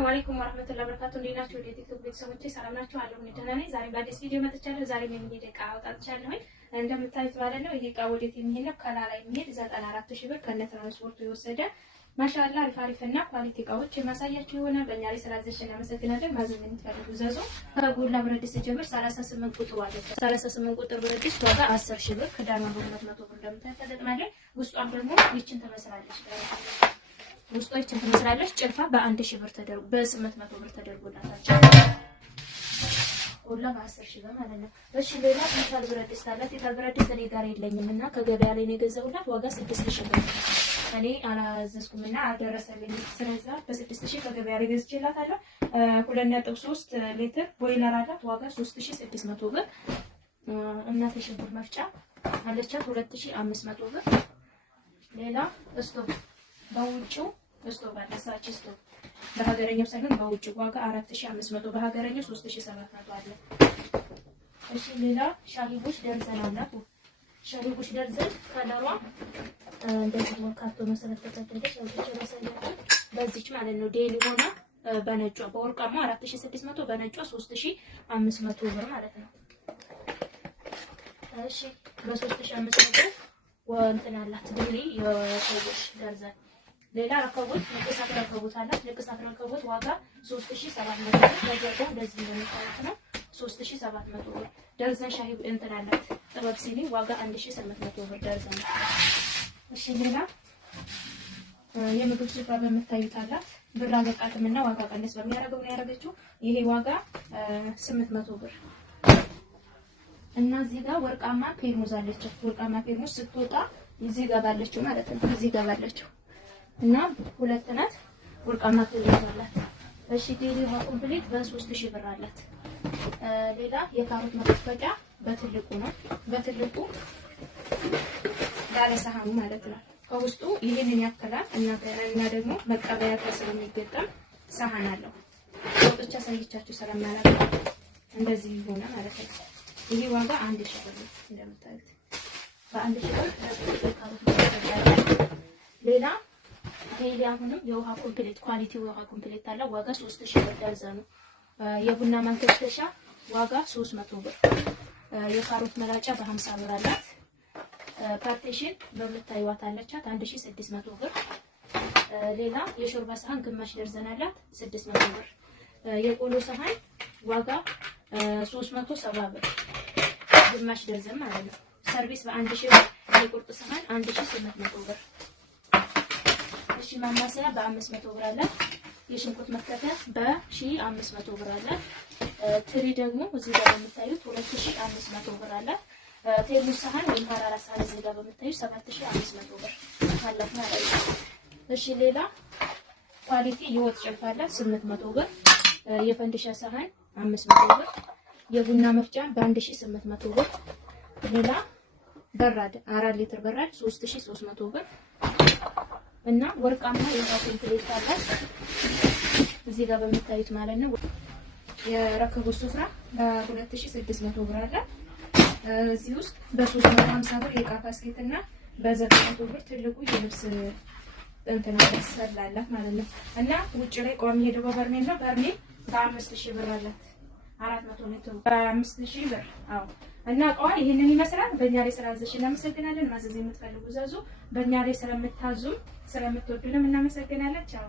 ሰላም አለይኩም ወራህመቱላሂ ወበረካቱ። እንዴት ናችሁ? ወደ ቲክቶክ ቤተሰቦቼ ሰላም ናችሁ? አለሁ ደህና ነኝ። ዛሬ በአዲስ ቪዲዮ መጥቻለሁ። ዛሬ የሚሄድ እቃ አውጣቻለሁ። እንደምታዩት ማለት ነው። ይሄ እቃ ወዴት የሚሄድ ነው? ከላላ የሚሄድ 94000 ብር ከነ ትራንስፖርቱ የወሰደ ማሻአላ አሪፍና ኳሊቲ እቃዎች የማሳያችሁ ይሆናል። በእኛ ላይ ስላዘዝሽ እናመሰግናለን። ማዘዝ የምትፈልጉ ዘዙ። ከጎላ ብረት ድስት ጀምር 38 ቁጥር አለ። 38 ቁጥር ብረት ድስት ዋጋ 10000 ብር ክዳኗ በ200 ብር እንደምታዩት ተገጥማለች። ውስጧም ደግሞ ይችን ትመስላለች። ውስጧ ይችን ትመስላለች። ጭልፋ በ1000 ብር ተደርጎ በ800 ብር ተደርጎላታቸው ሁላ በ10000 ብር ማለት ነው። እሺ ሌላ ኢታል ብረት ድስት አላት። ኢታል ብረት ድስት እኔ ጋር የለኝምና ከገበያ ላይ ነው የገዛሁላት። ዋጋ 6000 ብር እኔ አላዘዝኩምና አልደረሰልኝ። ስለዚህ በ6000 ከገበያ ላይ ገዝቼላታለሁ። 2.3 ሊትር ቦይለር አላት። ዋጋ 3600 ብር። እናት የሽንኩርት መፍጫ አለቻት 2500 ብር። ሌላ ስቶቭ በውጭው ስቶቭ አለ። ሳች ስቶቭ በሀገረኛው ሳይሆን በውጭው ዋጋ 4500 በሀገረኛው 3700 አለ። እሺ ሌላ ሻሂቦች ደርዘን አላት። ሻሂቦች ደርዘን ከለሯ እንደዚህ ወካቶ መሰረት ተቀደደች በዚች ማለት ነው። ዴሊ ሆና በነጯ በወርቃማ 4600 በነጯ 3500 ብር ማለት ነው። እሺ በ3500 ወንትን አላት ዴሊ የሻሂቦች ደርዘን። ሌላ ረከቦት ንቅሳት ረከቦት አላት። ንቅሳት ረከቦት ዋጋ 3700 ብር። በጀርባው እንደዚህ እንደምታዩት ነው 3700 ብር። ደርዘን ሻሂ እንትን አላት ጥበብ ሲኒ ዋጋ 1800 ብር ደርዘን። እሺ ሌላ የምግብ ስፍራ በምታዩት አላት። ብር አልበቃትምና ዋጋ ቀነስ በሚያደርገው ነው ያደረገችው። ይሄ ዋጋ 800 ብር እና እዚህ ጋር ወርቃማ ፔርሙዝ አለች። ወርቃማ ፔርሙዝ ስትወጣ እዚህ ጋር ባለችው ማለት ነው። እዚህ ጋር ባለችው እና ሁለት ናት። ወርቃማ ፔርሙዝ አላት። እሺ ዴሊ ውሃ ኮምፕሊት በ3000 ብር አላት። ሌላ የካሮት መፈጫ በትልቁ ነው። በትልቁ ባለ ሳህኑ ማለት ነው። ከውስጡ ይሄንን ያክላል እና ደግሞ መቀበያ ከስር የሚገጠም ሳህን አለው። ወጥቻ ሳይቻችሁ ስለማላውቅ እንደዚህ ሆነ ማለት ነው። ይሄ ዋጋ 1000 ብር እንደምታዩት በ1000 ብር የካሮት መፈጫ። ሌላ ዴሊ አሁንም የውሃ ኮምፕሊት ኳሊቲ የውሃ ኮምፕሊት አለ። ዋጋ 3000 ብር ደርዘኑ። የቡና ማንከሽከሻ ዋጋ 300 ብር። የካሮት መላጫ በ50 ብር አላት። ፓርቲሽን በምታዩት አለቻት 1600 ብር። ሌላ የሾርባ ሳህን ግማሽ ደርዘን አላት 600 ብር። የቆሎ ሳህን ዋጋ 370 ብር ግማሽ ደርዘን ማለት ነው። ሰርቪስ በ1000 ብር። የቁርጥ ሳህን 1800 ብር። እሺ ማማሰያ በ500 ብር አላት። የሽንኩርት መክተፊያ በ1500 ብር አላት። ትሪ ደግሞ እዚህ ጋር በምታዩት 2500 ብር አላት። ቴርሙስ ሳህን ወይም ሀራራ ሳህን እዚህ ጋር በምታዩት 7500 ብር አላት ማለት ነው። እሺ ሌላ ኳሊቲ የወጥ ጭልፋ አላት 800 ብር። የፈንዲሻ ሳህን 500 ብር። የቡና መፍጫ በ1800 ብር። ሌላ በራድ 4 ሊትር በራድ 3300 ብር እና ወርቃማ የውሃ ኮምፕሌት አላት እዚህ ጋር በምታዩት ማለት ነው። የረከቦት ስፍራ በ2600 ብር አለ። እዚህ ውስጥ በ350 ብር የዕቃ ባስኬት እና በ900 ብር ትልቁ የልብስ እንትን አላት ማለት ነው። እና ውጭ ላይ ቋሚ ሄደው በርሜል ነው። በርሜል በ5000 ብር አላት 400 ሊትር በ5000 ብር። አዎ እና እቃዋ ይሄንን ይመስላል። በእኛ ላይ ስላዘዝሽ እናመሰግናለን። ማዘዝ የምትፈልጉ ዘዙ። በእኛ ላይ ስለምታዙም ስለምትወዱንም እናመሰግናለን። ቻው